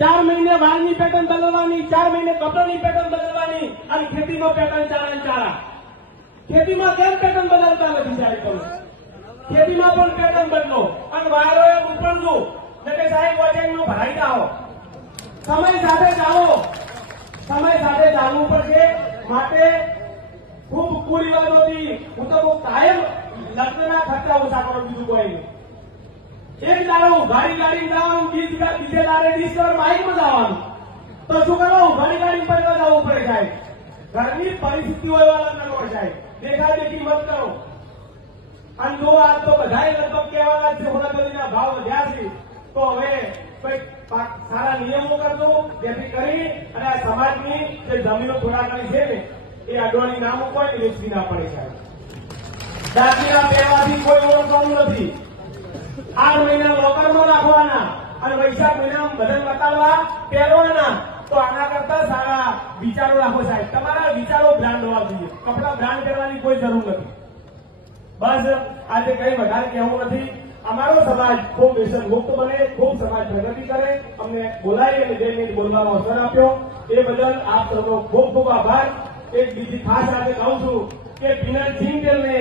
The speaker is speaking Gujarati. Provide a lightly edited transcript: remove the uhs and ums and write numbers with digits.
4 મહિને વાળની પેટર્ન બદલવાની, 4 મહિને કપડાની પેટર્ન બદલવાની અને ખેતીમાં પેટર્ન ચારા. ખેતીમાં કેમ પેટર્ન બદલતા નથી સાહેબ? તમે ખેતીમાં પણ પેટર્ન બદલો અને વાયરોએ ઉપરનું એટલે સાહેબ વજનનું ભરાઈ જાઓ. સમય સાથે ચાલવું પડશે. માટે ખૂબ કુરિવાજોથી હું તો કાયમ લગ્નના ખર્ચા ઓછા કરો, બીજું કોઈ નહીં. એક દાડો ગાડી જવાનું, બીજે દાડે ડિસ્કવર બાઇકમાં જવાનું, તો શું કરો? ગાડી પર જવું પડે સાહેબ. ઘરની પરિસ્થિતિઓ એવા લગ્ન કરો સાહેબ, દેખાદેખી મત કરો. અને જો આ તો બધા લગભગ કહેવાના છે હોનાબલીના ભાવ વધ્યા છે, તો હવે કઈક સારા નિયમો કરજો, જેથી કરી અને આ સમાજની જે જમીનો થોડા ઘણી છે ને એ અડવાણી ના મૂકવા ને વેચવી ના પડે સાહેબ. દાગીના પહેરવાથી કોઈ ઓળખવાનું નથી. 8 મહિના લોકરમાં રાખવાના અને વૈશાખ મહિનામાં બદલ બતાવવા પહેરવાના. તો આના કરતા સારા વિચારો રાખો સાહેબ. તમારા વિચારો બ્રાન્ડ હોવા જોઈએ. કપડા બ્રાન્ડ કરવાની કોઈ જરૂર નથી. બસ આજે કઈ વધારે કહેવું નથી. અમારો સમાજ ખૂબ વ્યસન મુક્ત બને, ખૂબ સમાજ પ્રગતિ કરે. અમને બોલાવી અને 2 મિનિટ બોલવાનો અવસર આપ્યો એ બદલ આપ સૌનો ખૂબ ખૂબ આભાર. એક બીજી ખાસ આજે કહું છું કે પિનલ ચિંતેલને